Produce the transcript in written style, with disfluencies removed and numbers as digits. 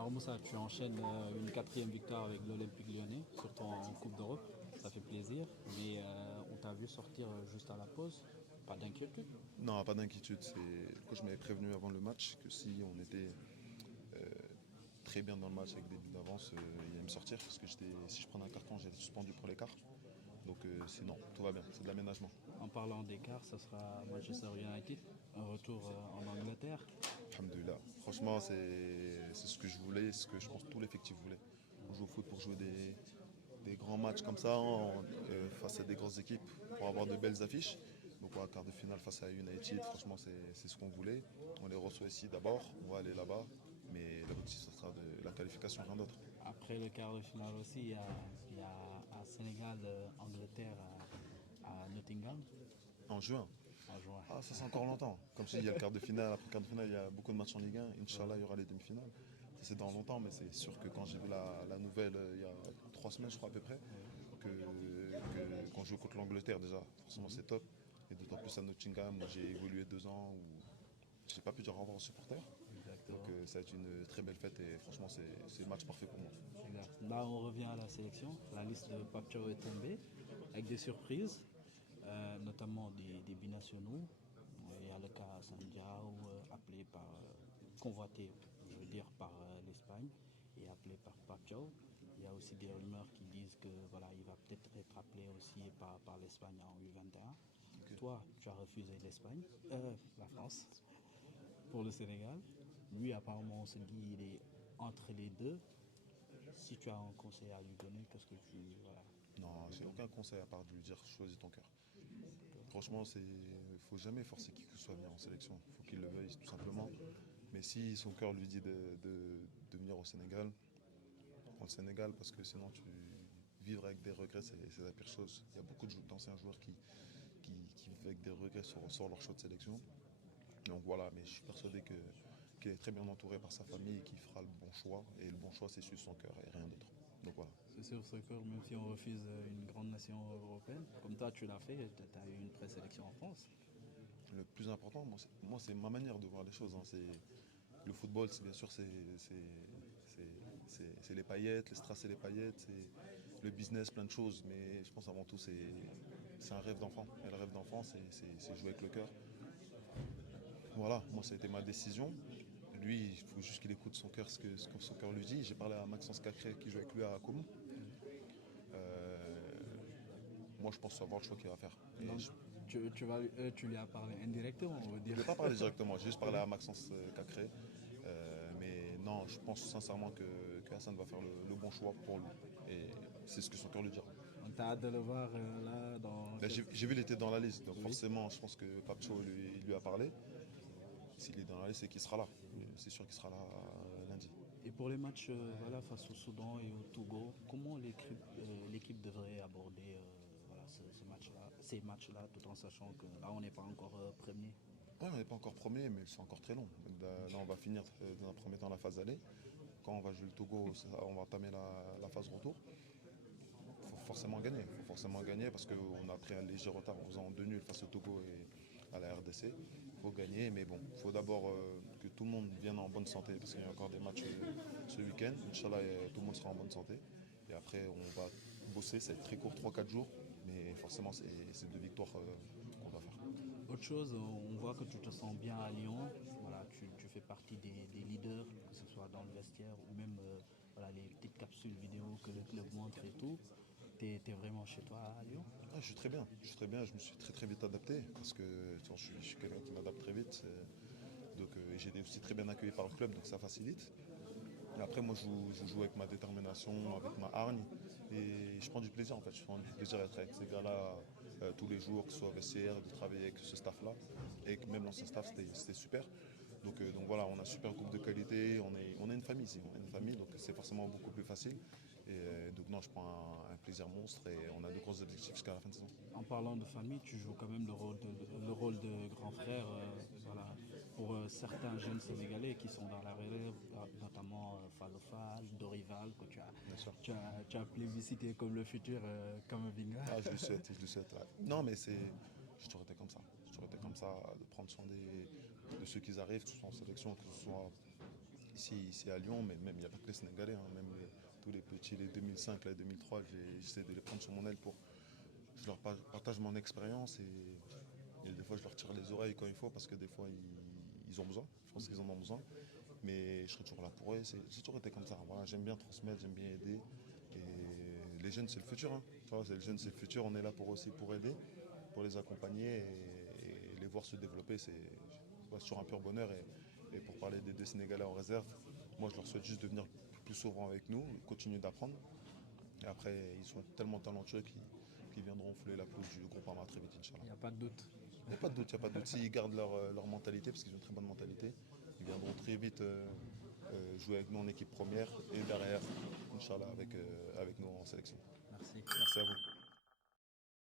Alors Moussa, tu enchaînes une quatrième victoire avec l'Olympique Lyonnais, surtout en Coupe d'Europe. Ça fait plaisir, mais on t'a vu sortir juste à la pause. Pas d'inquiétude. Non, pas d'inquiétude. Le coach m'avait prévenu avant le match que si on était très bien dans le match avec des buts d'avance, il allait me sortir parce que si je prenais un carton, j'étais suspendu pour l'écart. Donc non, tout va bien, c'est de l'aménagement. En parlant d'écart, ça sera Manchester United, un retour en Angleterre. Alhamdoulilah. Franchement, c'est ce que je voulais, c'est ce que je pense que tout l'effectif voulait. On joue au foot pour jouer des grands matchs comme ça, face à des grosses équipes, pour avoir de belles affiches. Donc ouais, quart de finale face à United, franchement c'est ce qu'on voulait. On les reçoit ici d'abord, on va aller là-bas, mais l'objectif ce sera de la qualification, rien d'autre. Après le quart de finale aussi, il y a un Sénégal-Angleterre à Nottingham En juin, en juin. ah ça c'est encore longtemps. Comme je dis, il y a le quart de finale, après le quart de finale il y a beaucoup de matchs en Ligue 1, Inch'Allah il y aura les demi-finales. Ça c'est dans longtemps, mais c'est sûr que quand j'ai vu la nouvelle il y a 3 semaines je crois à peu près, qu'on joue contre l'Angleterre déjà, forcément c'est top. Et d'autant plus à Nottingham où j'ai évolué 2 ans, où j'ai pas pu dire au revoir aux supporters. Donc Exactement. ça va être une très belle fête et franchement c'est le match parfait pour moi. Exact. Là, on revient à la sélection. La liste de Pape Thiaw est tombée avec des surprises, notamment des binationaux. Il y a le cas Sandiao, appelé par, convoité, je veux dire, par l'Espagne et appelé par Pape Thiaw. Il y a aussi des rumeurs qui disent que voilà, il va peut-être être appelé aussi par l'Espagne en U21. Ok. Toi, tu as refusé l'Espagne, la France, pour le Sénégal. Lui, apparemment, on se dit il est entre les deux. Si tu as un conseil à lui donner, qu'est-ce que tu voilà, Non, lui j'ai donnes. aucun conseil à part de lui dire choisis ton cœur. Franchement, faut jamais forcer qui que ce soit à venir en sélection. Faut qu'il le veuille tout simplement. Mais si son cœur lui dit de venir au Sénégal, prends le Sénégal parce que sinon vivre avec des regrets c'est la pire chose. Il y a beaucoup d'anciens joueurs qui vivent avec des regrets sur leur choix de sélection. Donc voilà, mais je suis persuadé qu'il est très bien entouré par sa famille et qu'il fera le bon choix. Et le bon choix, c'est suivre son cœur et rien d'autre. Donc voilà. C'est sur ce corps, même si on refuse une grande nation européenne, comme toi tu l'as fait, tu as eu une présélection en France. Le plus important, c'est ma manière de voir les choses, hein. Le football, bien sûr, c'est les paillettes, les strass et les paillettes, c'est le business, plein de choses. Mais je pense avant tout, c'est un rêve d'enfant. Et le rêve d'enfant, c'est jouer avec le cœur. Voilà, moi, ça a été ma décision. Lui, il faut juste qu'il écoute son cœur, ce que son cœur lui dit. J'ai parlé à Maxence Cacré qui joue avec lui à Comont. Moi, je pense savoir le choix qu'il va faire. Et Donc tu lui as parlé indirectement, on va je ne dire. vais pas parler directement, j'ai juste parlé à Maxence Cacré. Mais non, je pense sincèrement que Hassan va faire le bon choix pour lui. Et c'est ce que son cœur lui dira. On t'a hâte de le voir là dans Là, j'ai vu qu'il était dans la liste, donc Oui. forcément, je pense que Pacho lui a parlé. S'il est dans la liste, c'est qu'il sera là. C'est sûr qu'il sera là lundi. Et pour les matchs voilà, face au Soudan et au Togo, comment l'équipe devrait aborder voilà, match-là, ces matchs-là, tout en sachant que là, on n'est pas encore premier. Ouais, on n'est pas encore premier, mais c'est encore très long. Donc, là, on va finir dans un premier temps la phase aller. Quand on va jouer le Togo, on va entamer la phase retour. Il faut forcément gagner. Il faut forcément gagner parce qu'on a pris un léger retard en faisant 2 nuls face au Togo et à la RDC. Il faut gagner, mais bon, il faut d'abord que tout le monde vienne en bonne santé parce qu'il y a encore des matchs ce week-end. Inch'Allah, tout le monde sera en bonne santé. Et après, on va bosser. Ça va être très court, 3-4 jours. Mais forcément, c'est 2 victoires qu'on va faire. Autre chose, on voit que tu te sens bien à Lyon. Voilà, tu fais partie des leaders, que ce soit dans le vestiaire ou même voilà, les petites capsules vidéo que le club montre et tout. Tu es vraiment chez toi à Lyon. Ah, je suis très bien. Je suis très bien. Je me suis très très vite adapté parce que tu vois, je suis quelqu'un qui m'adapte très vite. Donc j'ai été aussi très bien accueilli par le club, donc ça facilite. Et après, moi, je joue avec ma détermination, avec ma hargne. Et je prends du plaisir, en fait. Je prends du plaisir à être avec ces gars-là tous les jours, que ce soit au vestiaire, de travailler avec ce staff-là. Et que même l'ancien staff, c'était super. Donc voilà, on a un super groupe de qualité. On est une famille ici. On est une famille, donc c'est forcément beaucoup plus facile. Et donc non, je prends un plaisir monstre et on a de gros objectifs jusqu'à la fin de saison. En parlant de famille, tu joues quand même le rôle de grand frère voilà, pour certains jeunes Sénégalais qui sont dans la relève, notamment Falofal, Dorival, que Bien sûr. tu as plébiscité comme le futur Kamavinga. Ah, je le souhaite. Ouais. Non, mais j'ai toujours été comme ça. J'ai toujours été comme ça, de prendre soin de ceux qui arrivent, que ce soit en sélection, que ce soit ici à Lyon, mais même il n'y a pas que les Sénégalais, hein, même tous les petits, les 2005, les 2003, j'essaie de les prendre sur mon aile pour. Je leur partage mon expérience et des fois je leur tire les oreilles quand il faut parce que des fois ils ont besoin, je pense qu'ils en ont besoin. Mais je serai toujours là pour eux, c'est toujours été comme ça. Voilà, j'aime bien transmettre, j'aime bien aider. Et les jeunes c'est le futur, hein. Tu vois, les jeunes c'est le futur, on est là pour aussi pour aider, pour les accompagner et les voir se développer, c'est toujours un pur bonheur. Et pour parler des deux Sénégalais en réserve, moi je leur souhaite juste de venir plus souvent avec nous, continuer d'apprendre. Et après, ils sont tellement talentueux qu'ils viendront fouler la pelouse du groupe Arma très vite, Inch'Allah. Il n'y a pas de doute. Il n'y a pas de doute, il n'y a pas de doute. S'ils gardent leur mentalité, parce qu'ils ont une très bonne mentalité, ils viendront très vite jouer avec nous en équipe première et derrière, Inch'Allah, avec nous en sélection. Merci. Merci à vous.